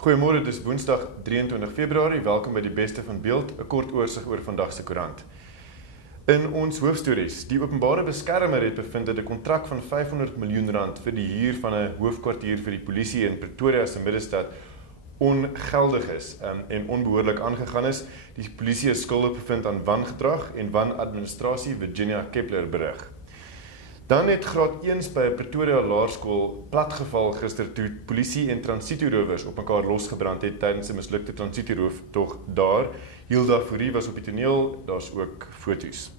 Goeiemôre, dis Woensdag 23 Februarie. Welkom by die beste van beeld, 'n kort oorsig oor vandag se koerant. In ons hoofstories, die openbare beskermer het bevind dat 'n kontrak van R500 miljoen vir die huur van 'n hoofkwartier vir die polisie in Pretoria se middestad ongeldig is en onbehoorlik aangegaan is. Die polisie is skuldig bevind aan wangedrag en wanadministrasie, Virginia Kepler berig. Dan het graad 1 by 'n Pretoria laerskool platgeval gister toe polisie en transitierowers op mekaar losgebrand het tydens 'n mislukte transitierooftog daar. Hilda Fourie was op die toneel, daar's ook foto's.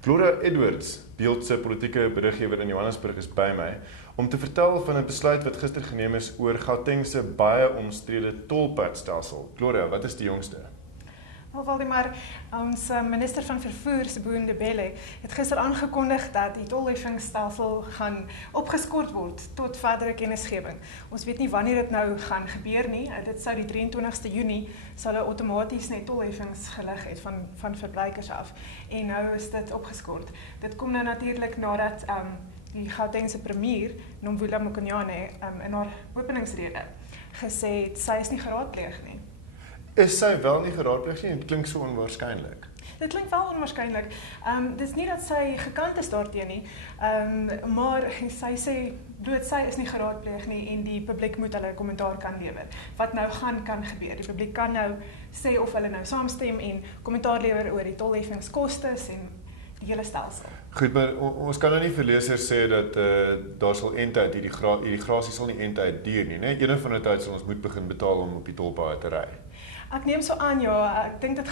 Gloria Edwards, Beeld se politieke beriggewer in Johannesburg, is by my om te vertel van 'n besluit wat gister geneem is oor Gauteng se baie omstrede tolpadstelsel. Gloria, wat is die jongste? Wel, Waldemar, ons minister van vervoer, Sibongiseni Ndebele, het gister aangekondig dat die tolheffingsstelsel gaan opgeskort word tot verdere kennisgewing. Ons weet nie wanneer dit nou gaan gebeur nie. Dit sou die 23ste Junie sal hulle outomaties net tolheffings gelig het van verbruikers af. En nou is dit opgeskort. Dit kom nou natuurlik nadat die Gautengse premier, Nomvula Mokonyane, in haar openingsrede gesê het sy is nie geraadpleeg nie. Is sy wel nie geraadpleeg nie? Dit klink so onwaarskynlik. Dit klink wel onwaarskynlik. Dit is nie dat sy gekant is daarteen nie, maar sy sê bloot sy is nie geraadpleeg nie en die publiek moet hulle kommentaar kan lewer. Wat nou kan gebeur. Die publiek kan nou sê of hulle nou saamstem en kommentaar lewer oor die tolheffingskostes en die hele stelsel. Goed, maar ons kan nou nie vir lesers sê dat daar sal eindtyd, hierdie grasie sal nie eindtyd duur nie, né? Een van die tyd sal ons moet begin betaal om op die tolpaaie te ry. Ek neem so aan, ja, ek dink dit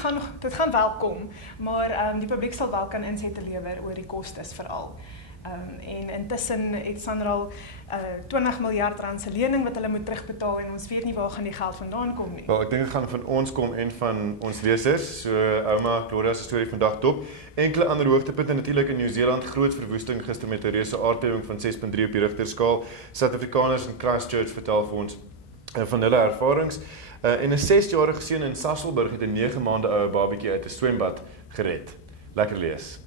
gaan wel kom, maar die publiek sal wel kan insette lewer oor die kostes veral. En intussen het Sanral R20 miljard se lening wat hulle moet terugbetaal en ons weet nie waar gaan die geld vandaan kom nie. Wel, ek dink dit gaan van ons kom en van ons lesers. So ouma Gloria se storie vandag dop. Enkele ander hoogtepunte natuurlik in Nieu-Seeland, groot verwoesting gister met 'n reuse aardbewing van 6.3 op die Richterskaal. Suid-Afrikaners in Christchurch vertel vir ons van hulle ervarings. En 'n 6-jarige seun in Sasolburg het 'n 9 maande oue babatjie uit 'n swembad gered. Lekker lees.